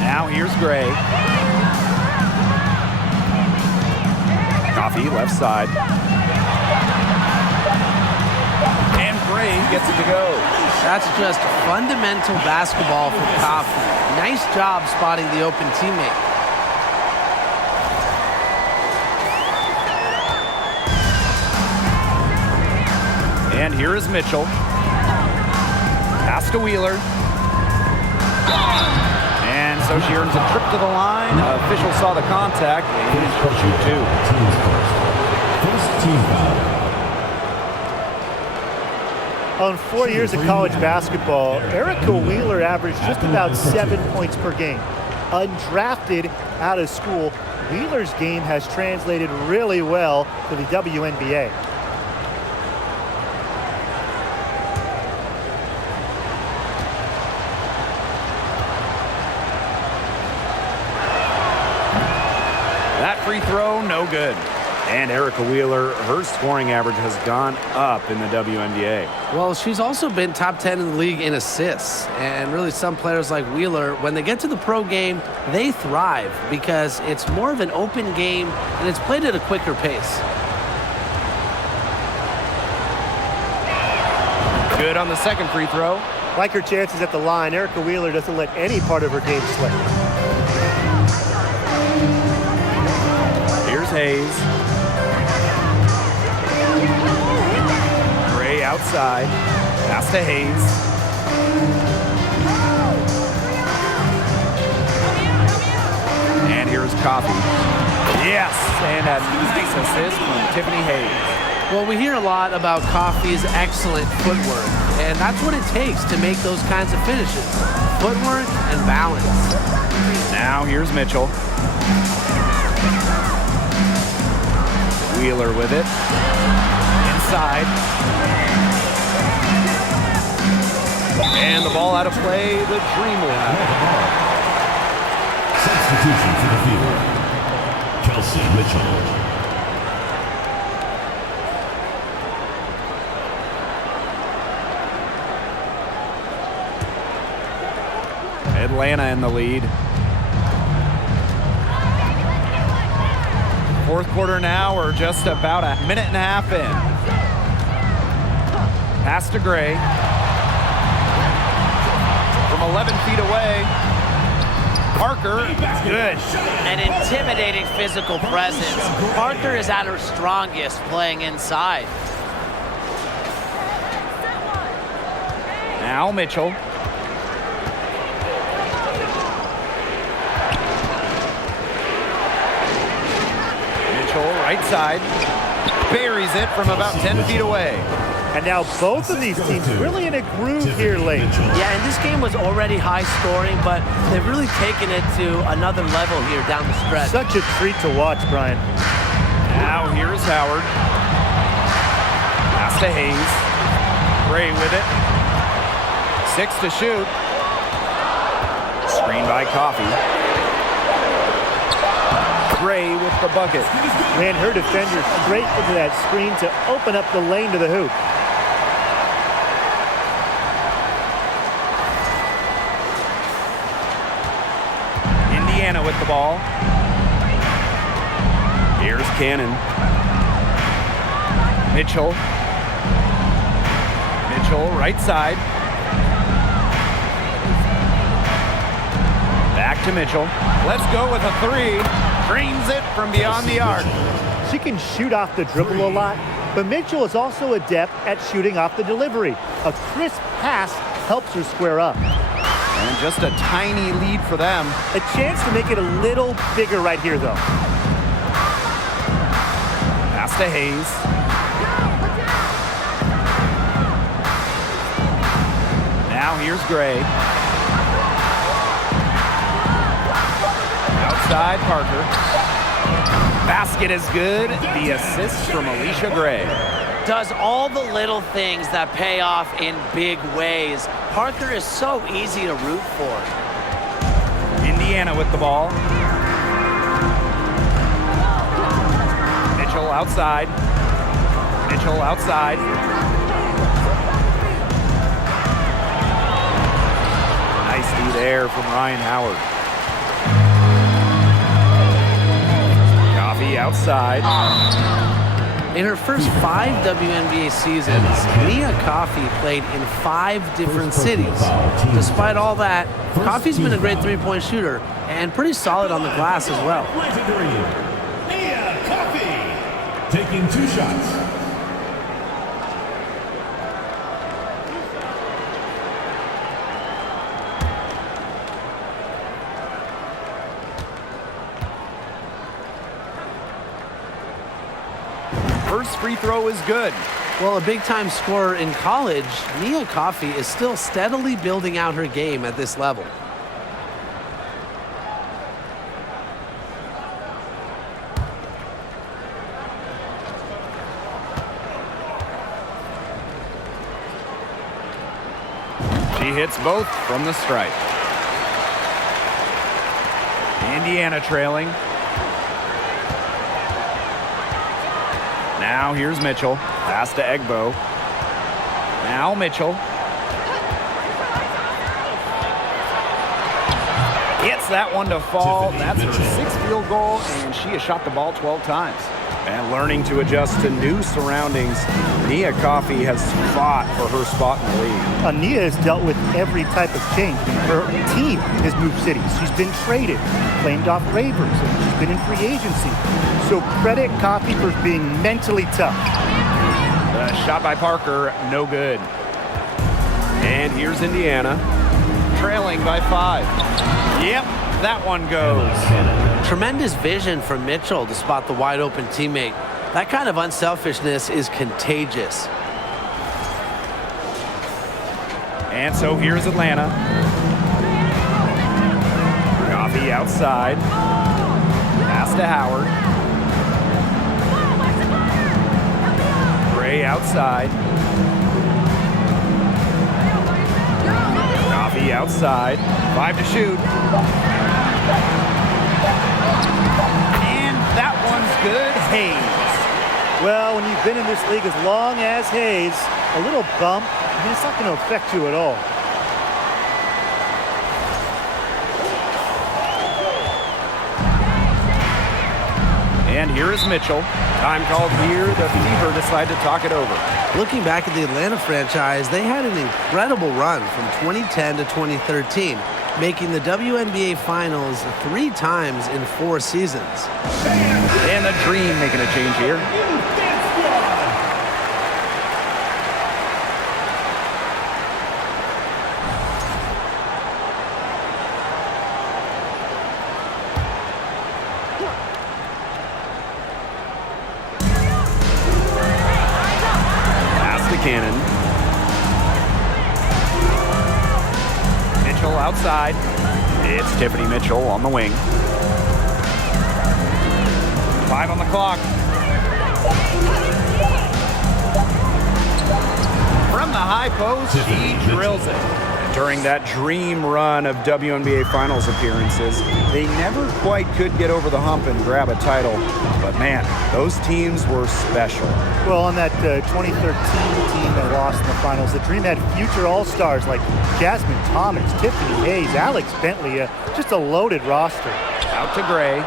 Now here's Gray. Coffee left side. And Gray gets it to go. That's just fundamental basketball for Coffee. Nice job spotting the open teammate. And here is Mitchell. Pass to Wheeler. And so she earns a trip to the line. Official saw the contact, and she'll shoot two. First team foul. On 4 years of college basketball, Erica Wheeler averaged just about 7 points per game. Undrafted out of school, Wheeler's game has translated really well to the WNBA. That free throw, no good. And Erica Wheeler, her scoring average has gone up in the WNBA. Well, she's also been top 10 in the league in assists. And really some players like Wheeler, when they get to the pro game, they thrive because it's more of an open game and it's played at a quicker pace. Good on the second free throw. Like her chances at the line, Erica Wheeler doesn't let any part of her game slip. Here's Hayes. Gray outside. Pass to Hayes. Coffee. Yes, and a nice assist from Tiffany Hayes. Well, we hear a lot about Coffey's excellent footwork, and that's what it takes to make those kinds of finishes. Footwork and balance. Now here's Mitchell. Wheeler with it. Inside. And the ball out of play. The Dream will have it. Substitution for the field. Kelsey Mitchell. Atlanta in the lead. Fourth quarter now, we're just about a minute and a half in. Pass to Gray. From 11 feet away. Parker, good. An intimidating physical presence. Parker is at her strongest playing inside. Now Mitchell. Right side, buries it from about 10 feet away. And now both of these teams really in a groove here late. Yeah, and this game was already high scoring, but they've really taken it to another level here down the stretch. Such a treat to watch, Brian. Now here's Howard. Pass to Hayes. Gray with it. 6 to shoot. Screen by Coffee. Gray with the bucket. Ran her defender straight into that screen to open up the lane to the hoop. Indiana with the ball. Here's Cannon. Mitchell. Mitchell, right side. Back to Mitchell. Let's go with a three. Dreams it from beyond the arc. She can shoot off the dribble a lot, but Mitchell is also adept at shooting off the delivery. A crisp pass helps her square up. And just a tiny lead for them. A chance to make it a little bigger right here, though. Pass to Hayes. Now here's Gray. Outside Parker. Basket is good. The assist from Alicia Gray. Does all the little things that pay off in big ways. Parker is so easy to root for. Indiana with the ball. Mitchell outside. Mitchell outside. Nice D there from Ryan Howard. Coffee outside. In her first 5 WNBA seasons, Nia Coffey played in 5 different cities. Despite all that, Coffey's been a great three-point shooter and pretty solid on the glass as well. Nia Coffey taking 2 shots. First free throw is good. Well, a big-time scorer in college, Nia Coffey is still steadily building out her game at this level. She hits both from the stripe. Indiana trailing. Now here's Mitchell. Pass to Egbo. Now Mitchell. Gets that one to fall. That's her 6th field goal, and she has shot the ball 12 times. And learning to adjust to new surroundings, Nia Coffey has fought for her spot in the league. Nia has dealt with every type of change. Her team has moved cities. She's been traded, claimed off waivers, and she's been in free agency. So credit Coffey for being mentally tough. Shot by Parker, no good. And here's Indiana, trailing by 5. Yep, that one goes. Tremendous vision from Mitchell to spot the wide open teammate. That kind of unselfishness is contagious. And so here's Atlanta. Coffee outside. Pass to Howard. Gray outside. Coffee outside. 5 to shoot. And that one's good. Hayes. Well, when you've been in this league as long as Hayes, a little bump, I mean, it's not going to affect you at all. And here is Mitchell. Time called here. The Fever decide to talk it over. Looking back at the Atlanta franchise, they had an incredible run from 2010 to 2013, making the WNBA Finals 3 times in 4 seasons. And the Dream making a change here. Cannon. Mitchell outside. It's Tiffany Mitchell on the wing. 5 on the clock. From the high post, he drills it. During that dream run of WNBA Finals appearances, they never quite could get over the hump and grab a title. But man, those teams were special. Well, on that 2013 team that lost in the finals, the Dream had future All-Stars like Jasmine Thomas, Tiffany Hayes, Alex Bentley, just a loaded roster. Out to Gray.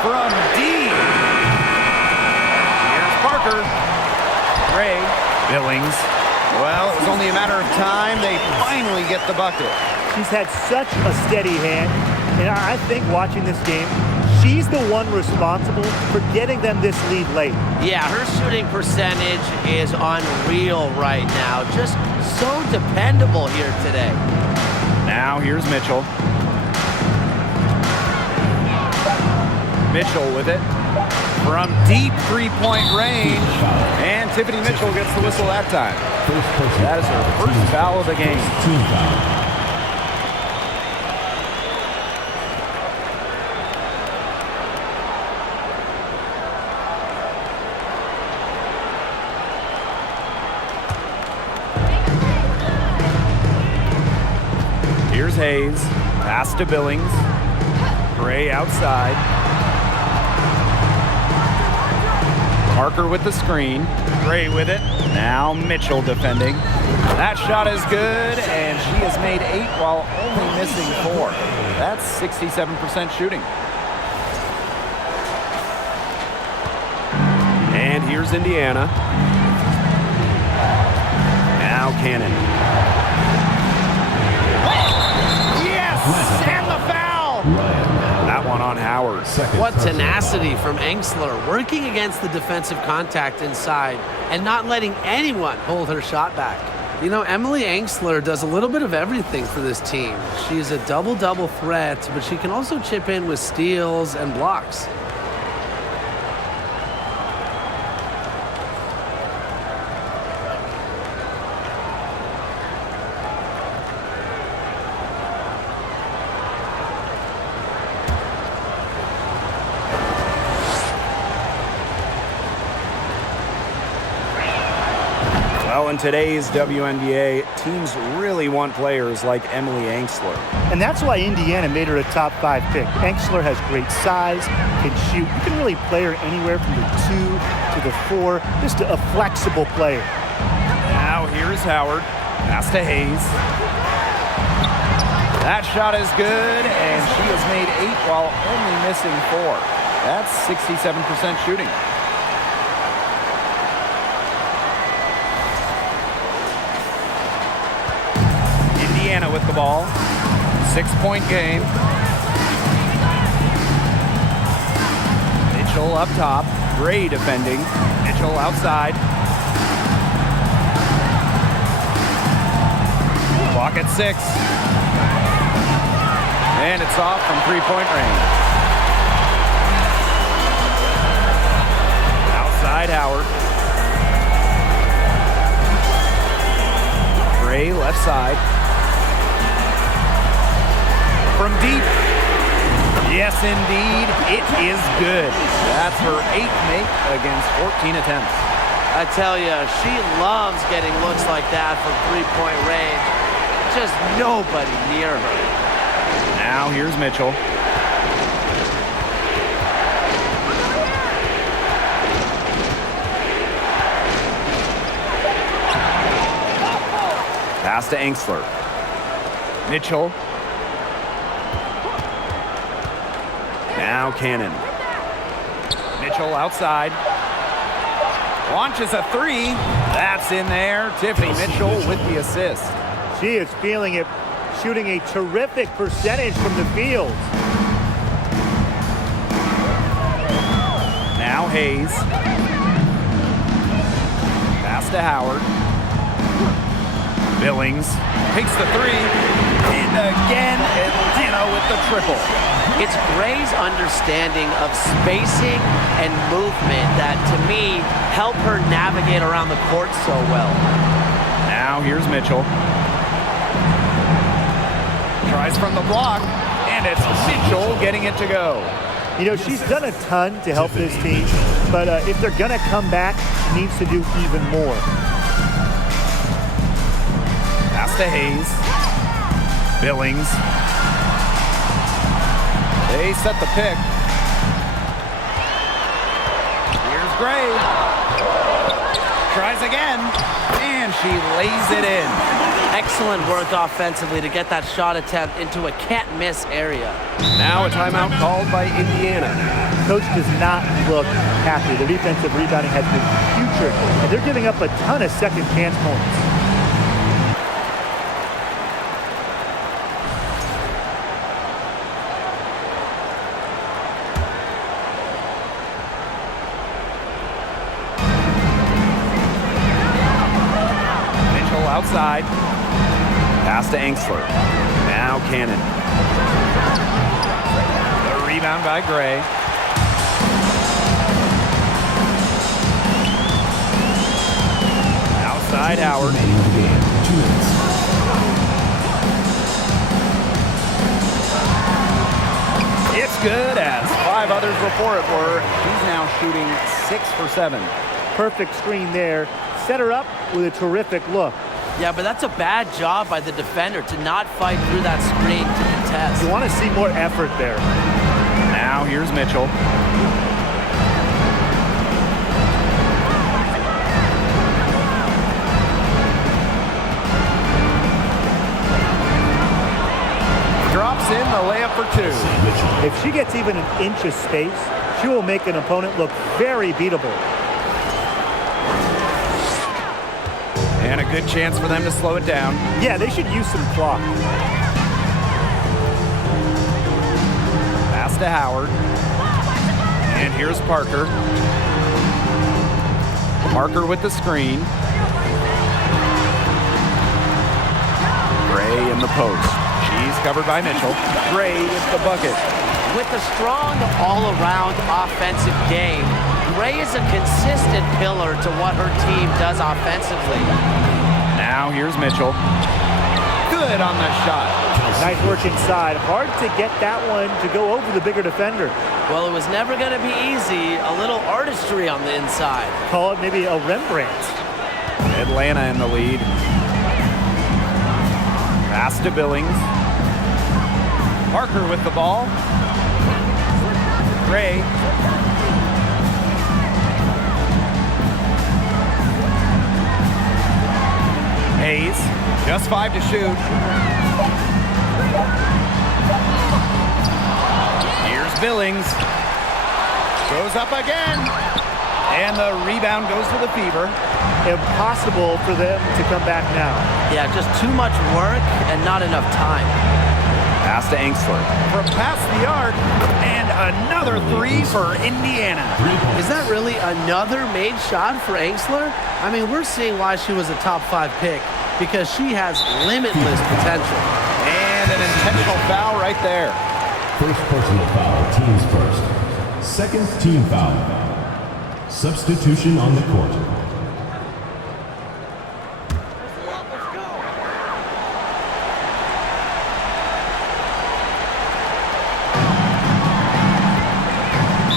From deep. Here's Parker. Gray. Billings. Well, it was only a matter of time. They finally get the bucket. She's had such a steady hand, and I think watching this game, she's the one responsible for getting them this lead late. Yeah, her shooting percentage is unreal right now. Just so dependable here today. Now here's Mitchell. Mitchell with it. From deep three-point range. And Tiffany Mitchell gets the whistle that time. That is her first foul of the game. Team foul. Here's Hayes. Pass to Billings. Gray outside. Parker with the screen. Gray with it. Now Mitchell defending. That shot is good, and she has made 8 while only missing 4. That's 67% shooting. And here's Indiana. Now Cannon. Yes! And the foul! That one on Howard. What tenacity from Engstler, working against the defensive contact inside and not letting anyone hold her shot back. You know, Emily Engstler does a little bit of everything for this team. She's a double-double threat, but she can also chip in with steals and blocks. Well, in today's WNBA, teams really want players like Emily Engstler. And that's why Indiana made her a top 5 pick. Engstler has great size, can shoot. You can really play her anywhere from the 2 to the 4. Just a flexible player. Now here's Howard. Pass to Hayes. That shot is good, and she has made 8 while only missing 4. That's 67% shooting. Indiana with the ball. 6-point game. Mitchell up top. Gray defending. Mitchell outside. Clock at 6. And it's off from three-point range. Outside Howard. Gray left side. From deep. Yes, indeed. It is good. That's her 8th make against 14 attempts. I tell you, she loves getting looks like that from three-point range. Just nobody near her. Now here's Mitchell. Pass to Engstler. Mitchell. Now Cannon. Mitchell outside. Launches a three. That's in there. Tiffany Mitchell with the assist. She is feeling it, shooting a terrific percentage from the field. Now Hayes. Pass to Howard. Billings takes the three. And again, Atlanta with the triple. It's Gray's understanding of spacing and movement that, to me, help her navigate around the court so well. Now here's Mitchell. Tries from the block, and it's Mitchell getting it to go. You know, she's done a ton to help this team, but if they're going to come back, she needs to do even more. Pass to Hayes. Billings. They set the pick. Here's Gray. Tries again, and she lays it in. Excellent work offensively to get that shot attempt into a can't-miss area. Now a timeout called by Indiana. Coach does not look happy. The defensive rebounding has been putrid, and they're giving up a ton of second chance points. Outside. Pass to Engstler. Now Cannon. The rebound by Gray. Outside Howard. It's good, as 5 others before it were. She's now shooting 6 for 7. Perfect screen there. Set her up with a terrific look. Yeah, but that's a bad job by the defender to not fight through that screen to contest. You want to see more effort there. Now here's Mitchell. Drops in the layup for 2. If she gets even an inch of space, she will make an opponent look very beatable. And a good chance for them to slow it down. Yeah, they should use some clock. Pass to Howard. And here's Parker. Parker with the screen. Gray in the post. She's covered by Mitchell. Gray with the bucket. With a strong all-around offensive game, Gray is a consistent pillar to what her team does offensively. Now here's Mitchell. Good on the shot. Nice work inside. Hard to get that one to go over the bigger defender. Well, it was never going to be easy. A little artistry on the inside. Call it maybe a Rembrandt. Atlanta in the lead. Pass to Billings. Parker with the ball. Gray. Hayes, just 5 to shoot. Here's Billings. Goes up again. And the rebound goes to the Fever. Impossible for them to come back now. Yeah, just too much work and not enough time. Pass to Engstler. From past the arc, and another 3 for Indiana. Is that really another made shot for Engstler? I mean, we're seeing why she was a top 5 pick, because she has limitless potential. And And an intentional foul right there. First personal foul, teams first. Second team foul. Substitution on the court.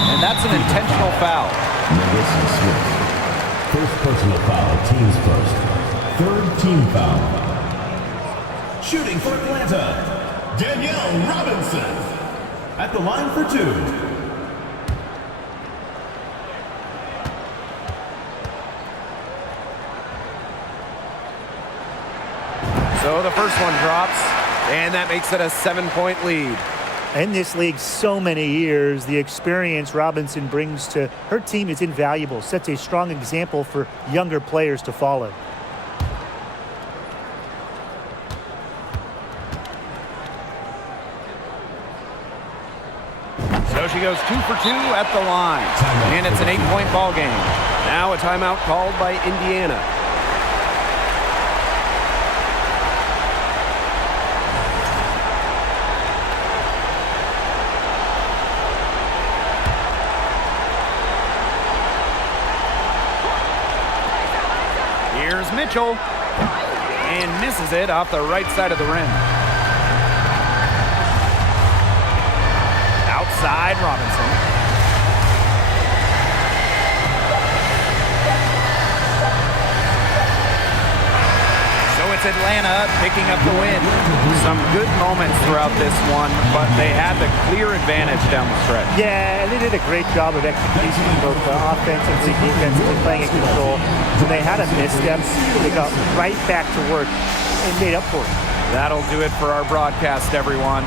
And that's an intentional foul. Melissa Smith. First personal foul, teams first. Third team foul. Shooting for Atlanta, Danielle Robinson. At the line for two. So the first one drops, and that makes it a 7-point lead. In this league so many years, the experience Robinson brings to her team is invaluable, sets a strong example for younger players to follow. So she goes 2 for 2 at the line, and it's an 8-point ball game. Now a timeout called by Indiana. Here's Mitchell, and misses it off the right side of the rim. Outside Robinson. So it's Atlanta picking up the win. Some good moments throughout this one, but they had the clear advantage down the stretch. Yeah, they did a great job of execution, both offensively, defensively, playing in control. When they had a misstep, they got right back to work and made up for it. That'll do it for our broadcast, everyone.